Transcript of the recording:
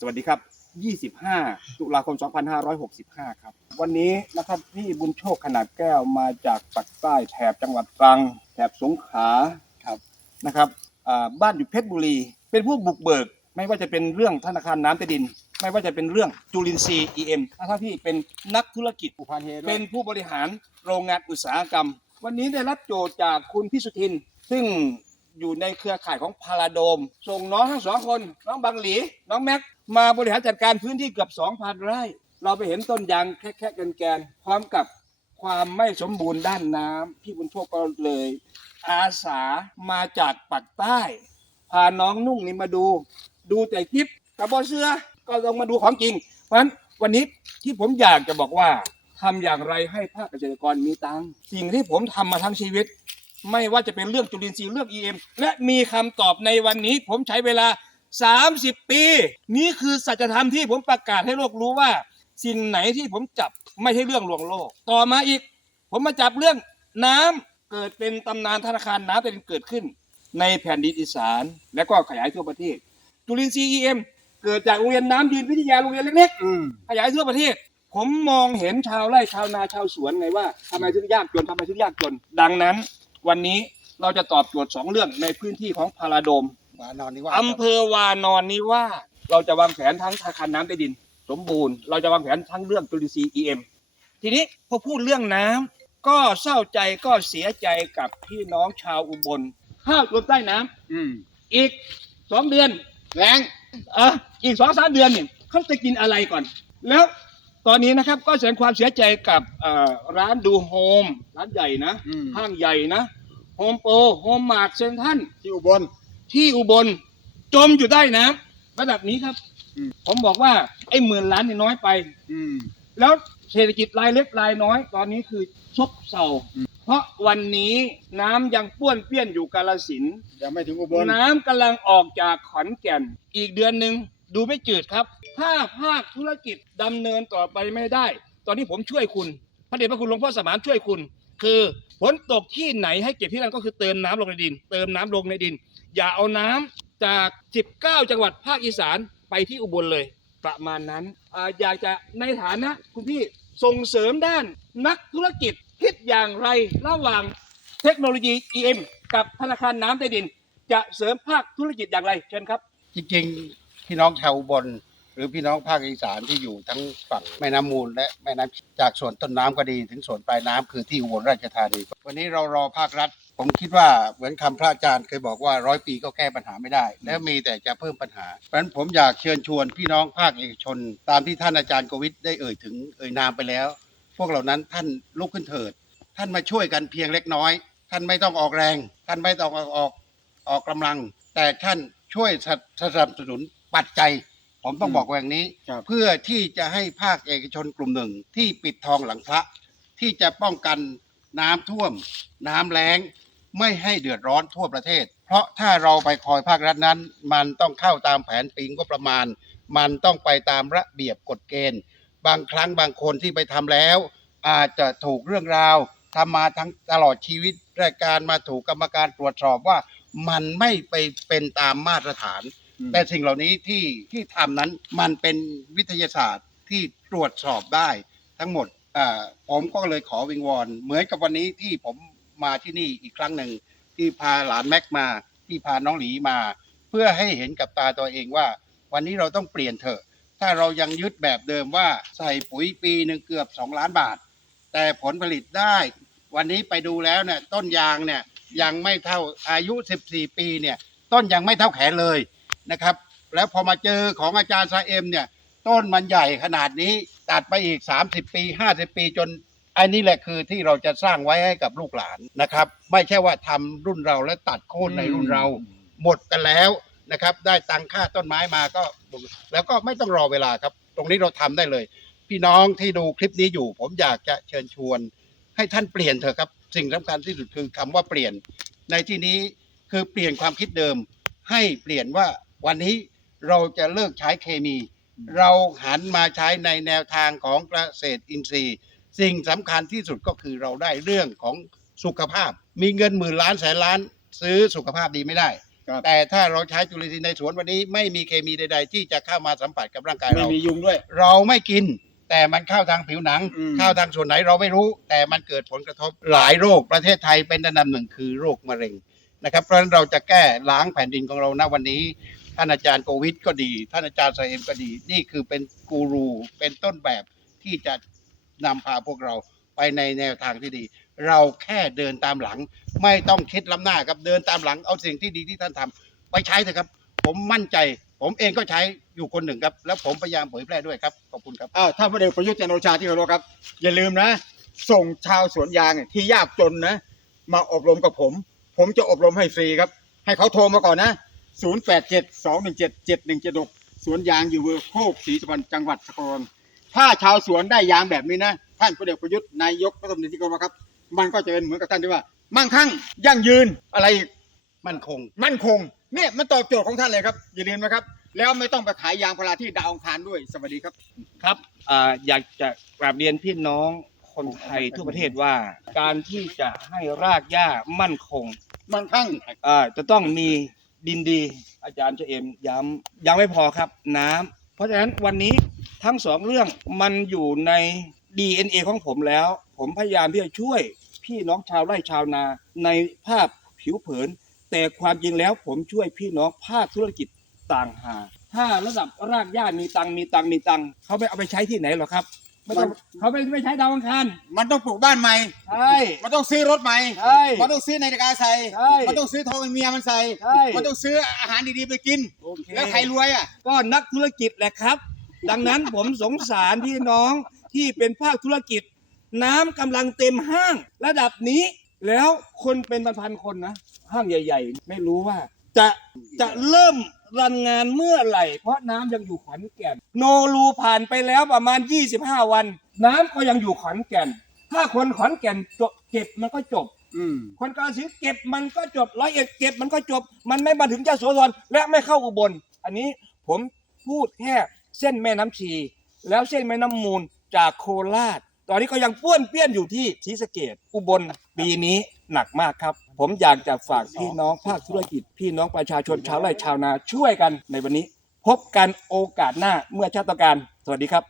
สวัสดีครับ 25 ตุลาคม 2565 ครับ วันนี้นะครับพี่บุญโชคขนาดแก้วมาจากปักใต้แถบจังหวัดตรัง แถบสงขลาครับนะครับอ่าบ้านอยู่เพชรบุรี เป็นผู้บุกเบิก ไม่ว่าจะเป็นเรื่องธนาคารน้ำใต้ดิน ไม่ว่าจะเป็นเรื่องจุลินทรีย์ EM ถ้าพี่เป็นนักธุรกิจอุพันเฮด้วยเป็นผู้บริหารโรงงานอุตสาหกรรม วันนี้ได้รับโจทย์จากคุณพิสุทิน ซึ่งอยู่ในเครือข่ายของพาราโดม ส่งน้องทั้งสองคน น้องบังหลี น้องแม็ก มาบริหารจัดการพื้นที่เกือบ2,000ไร่ เราไปเห็นต้นยางแค่ๆแกนๆพร้อมกับความไม่สมบูรณ์ด้านน้ำพี่บุญโชคก็เลย อาสามาจากปักใต้ พาน้องนุ่งนี่มาดู ดูแต่คลิปกับบอเสือก็ต้องมาดูของจริง เพราะฉะนั้นวันนี้ที่ผมอยากจะบอกว่าทำอย่างไรให้ภาคเกษตรกรมีตังค์สิ่งที่ผมทำมาทั้งชีวิต ไม่ว่าจะเป็นเรื่องจุลินทรีย์เรื่อง EM และมีคำตอบในวันนี้ผมใช้เวลา 30 ปี นี่คือสัจธรรมที่ผมประกาศให้โลกรู้ว่า สิ่งไหนที่ผมจับไม่ใช่เรื่องลวงโลก ต่อมาอีก ผมมาจับเรื่องน้ำเกิดเป็นตำนานธนาคารน้ำเป็นเกิดขึ้น ในแผ่นดินอีสาน และก็ขยายทั่วประเทศ จุลินทรีย์ EM เกิดจากโรงเรียนน้ำยืนวิทยาโรงเรียนเล็กอืมๆขยายทั่วประเทศ ผมมองเห็นชาวไร่ชาวนาชาวสวนไงว่าทำไมถึงยากจนทำไมถึงยากจน ดังนั้น วันนี้เราจะตอบโจทย์สองเรื่องในพื้นที่ของพาราโดม วานอนนี่ว่าอำเภอวานอนนี้ว่าเราจะวางแผนทั้งธนาคารน้ำใต้ดิน สมบูรณ์เราจะวางแผนทั้งเรื่องจุลินทรีย์ EM ทีนี้พอพูดเรื่องน้ำก็เศร้าใจก็เสียใจกับพี่น้องชาวอุบลข้าวรวมใต้น้ำอืมอีกสองเดือน แรงอะอีกสองสามเดือนเนี่ยเขาจะกินอะไรก่อน แล้วตอนนี้นะครับก็แสดงความเสียใจกับเอ่อร้านดูโฮมร้านใหญ่นะอืมห้างใหญ่นะโฮมโปรโฮมมาร์ทเซนทันที่อุบล ที่อุบลจมอยู่ใต้น้ำระดับนี้ครับ อืม ผมบอกว่าไอ้หมื่นล้านนี่น้อยไป อืม แล้วเศรษฐกิจรายเล็กรายน้อยตอนนี้คือซบเซาอืมเพราะวันนี้น้ำยังป้วนเปี้ยนอยู่กาลสินธุ์ยังไม่ถึงอุบลน้ำกำลังออกจากขอนแก่น อีกเดือนหนึ่งดูไม่จืดครับ ถ้าภาคธุรกิจดำเนินต่อไปไม่ได้ ตอนนี้ผมช่วยคุณ พระเดชพระคุณหลวงพ่อสมานช่วยคุณ คือฝนตกที่ไหนให้เก็บที่นั่นก็คือเติมน้ำลงในดิน เติมน้ำลงในดิน อย่าเอาน้ำจาก 19 จังหวัดภาคอีสานไปที่อุบลเลย ประมาณนั้นออยากจะในฐานะคุณพี่ส่งเสริมด้านนักธุรกิจคิดอย่างไรระหว่างเทคโนโลยี EM กับธนาคารน้ำใต้ดิน จะเสริมภาคธุรกิจอย่างไรเชิญครับ จริงๆพี่น้องชาวอุบล รือพี่น้องภาคอีสานที่อยู่ทั้งฝั่งแม่น้ำมูล และแม่น้ำจากส่วนต้นน้ำก็ดีถึงส่วนปลายน้ำคือที่อุบลราชธานีวันนี้เรารอภาครัฐ ผมคิดว่าเหมือนคำพระอาจารย์เคยบอกว่าร้อยปีก็แก้ปัญหาไม่ได้ และมีแต่จะเพิ่มปัญหา เพราะฉะนั้นผมอยากเชิญชวนพี่น้องภาคเอกชน ตามที่ท่านอาจารย์โกวิทได้เอ่ยถึงเอ่ยนามไปแล้ว พวกเหล่านั้นท่านลุกขึ้นเถิด ท่านมาช่วยกันเพียงเล็กน้อย ท่านไม่ต้องออกแรง ท่านไม่ต้องออกออกออกกำลัง แต่ท่านช่วยสนับสนับสนุนปัจจัย ผมต้องอืมบอกว่าอย่างนี้ ครับ เพื่อที่จะให้ภาคเอกชนกลุ่มหนึ่งที่ปิดทองหลังพระ ที่จะป้องกันน้ำท่วม น้ำแล้ง ไม่ให้เดือดร้อนทั่วประเทศ เพราะถ้าเราไปคอยภาครัฐนั้น มันต้องเข้าตามแผนปีงบประมาณ มันต้องไปตามระเบียบกฎเกณฑ์ บางครั้งบางคนที่ไปทำแล้ว อาจจะถูกเรื่องราวทำมาทั้งตลอดชีวิตรายการมาถูกกรรมการตรวจสอบว่า มันไม่ไปเป็นตามมาตรฐาน แต่สิ่งเหล่านี้ที่ที่ทำนั้นมันเป็นวิทยาศาสตร์ที่ตรวจสอบได้ทั้งหมดผมก็เลยขอวิงวอน เหมือนกับวันนี้ที่ผมมาที่นี่อีกครั้งหนึ่งที่พาหลานแม็กมา ที่พาน้องหลีมา เพื่อให้เห็นกับตาตัวเองว่า วันนี้เราต้องเปลี่ยนเถอะ ถ้าเรายังยึดแบบเดิมว่าใส่ปุ๋ยปีหนึ่งเกือบ 2 ล้านบาท แต่ผลผลิตได้ วันนี้ไปดูแล้วเนี่ยต้นยางเนี่ยยังไม่เท่าอายุ 14 ปีเนี่ยต้นยังไม่เท่าแขนเลย นะครับ แล้วพอมาเจอของอาจารย์ซาเอ็มเนี่ย ต้นมันใหญ่ขนาดนี้ตัดไปอีก 30 ปี 50 ปีจนอันนี้แหละคือที่เราจะสร้างไว้ให้กับลูกหลานนะครับ ไม่ใช่ว่าทำรุ่นเราและตัดโค่นในรุ่นเรา หมดกันแล้วนะครับ ได้ตังค่าต้นไม้มาก็ แล้วก็ไม่ต้องรอเวลาครับ ตรงนี้เราทำได้เลย พี่น้องที่ดูคลิปนี้อยู่ ผมอยากจะเชิญชวน ให้ท่านเปลี่ยนเถอะครับ สิ่งสำคัญที่สุดคือคำว่าเปลี่ยน ในที่นี้คือเปลี่ยนความคิดเดิม ให้เปลี่ยนว่า วันนี้เราจะเลิกใช้เคมี เราหันมาใช้ในแนวทางของเกษตรอินทรีย์ สิ่งสำคัญที่สุดก็คือเราได้เรื่องของสุขภาพ มีเงินหมื่นล้านแสนล้านซื้อสุขภาพดีไม่ได้ ครับแต่ถ้าเราใช้จุลินทรีย์ในสวนวันนี้ ไม่มีเคมีใด ๆ ที่จะเข้ามาสัมผัสกับร่างกายไม่เรา มียุงด้วย เราไม่กิน แต่มันเข้าทางผิวหนัง อืม เข้าทางส่วนไหนเราไม่รู้ แต่มันเกิดผลกระทบหลายโรคประเทศไทยเป็นอันดับหนึ่งคือโรคมะเร็งนะครับเพราะฉะนั้นเราจะแก้ล้างแผ่นดินของเราณวันนี้ ท่านอาจารย์โควิดก็ดี ท่านอาจารย์ไซเอ็มก็ดี นี่คือเป็นกูรู เป็นต้นแบบที่จะนำพาพวกเราไปในแนวทางที่ดี เราแค่เดินตามหลัง ไม่ต้องคิดล้ำหน้าครับเดินตามหลังเอาสิ่งที่ดีที่ท่านทำไปใช้เถอะครับ ผมมั่นใจ ผมเองก็ใช้อยู่คนหนึ่งครับ แล้วผมพยายามเผยแพร่ด้วยครับขอบคุณครับอ้าวท่านพลเอกประยุทธ์จันทร์โอชาที่เคารพครับ อย่าลืมนะ ส่งชาวสวนยางที่ยากจนนะ มาอบรมกับผม ผมจะอบรมให้ฟรีครับ ให้เขาโทรมาก่อนนะ 0872177176สวนยางอยู่เวอร์โคกศรีสุพรรณจังหวัดสกลนครถ้าชาวสวนได้ยางแบบนี้นะท่านพลเอกประยุทธ์นายกรัฐมนตรีที่เคารพครับ มันก็จะเป็นเหมือนกับท่านที่ว่า มั่งคั่งยั่งยืนอะไรอีกมั่นคง มั่นคงเนี่ยมันตอบโจทย์ของท่านเลยครับอย่าลืมนะครับ แล้วไม่ต้องไปขายยางพาราที่ดาวอังคารด้วยสวัสดีครับครับอ่าอยากจะกราบเรียนพี่น้องคนไทยทั่วประเทศว่า การที่จะให้รากหญ้ามั่นคง มั่งคั่ง อ่าจะต้องมี ดินดี อาจารย์เจเอมย้ำยังไม่พอครับน้ำเพราะฉะนั้นวันนี้ทั้งสองเรื่องมันอยู่ใน DNA ของผมแล้ว ผมพยายามที่จะช่วยพี่น้องชาวไร่ชาวนาในภาพผิวเผิน แต่ความจริงแล้วผมช่วยพี่น้องภาคธุรกิจต่างหากถ้าระดับรากหญ้ามีตังมีตังมีตังเขาไม่เอาไปใช้ที่ไหนหรอกครับ ไม่ต้องเขาไม่ไม่ใช้ดาวอังคารมันต้องปลูกบ้านใหม่ ใช่ มันต้องซื้อรถใหม่ ใช่ มันต้องซื้อนาฬิกาใส่ ใช่ มันต้องซื้อทองให้เมียมันใส่ ใช่ มันต้องซื้ออาหารดีๆไปกินโอเคแล้วใครรวยอะ ก็นักธุรกิจแหละครับ ดังนั้นผมสงสารพี่น้องที่เป็นภาคธุรกิจ น้ำกำลังเต็มห้างระดับนี้ แล้วคนเป็นพันๆคนนะ ห้างใหญ่ ๆ ไม่รู้ว่า จะจะเริ่ม รันงานเมื่อไหร่ เพราะน้ำยังอยู่ขอนแก่น โนรูผ่านไปแล้วประมาณ 25 วัน น้ำก็ยังอยู่ขอนแก่น ถ้าคนขอนแก่นจบเก็บมันก็จบ อืม คนกาฬสินธุ์เก็บมันก็จบร้อยเอ็ดเก็บมันก็จบ มันไม่มาถึงเจ้าโสธรและไม่เข้าอุบล อันนี้ผมพูดแค่เส้นแม่น้ำชี แล้วเส้นแม่น้ำมูลจากโคราช ตอนนี้ก็ยังป้วนเปี้ยนอยู่ที่ศรีสะเกดอุบลปีนี้หนักมากครับ ผมอยากจะฝากพี่น้องภาคธุรกิจ พี่น้องประชาชนชาวไร่ชาวนาช่วยกันในวันนี้ พบกันโอกาสหน้าเมื่อชาติการ สวัสดีครับ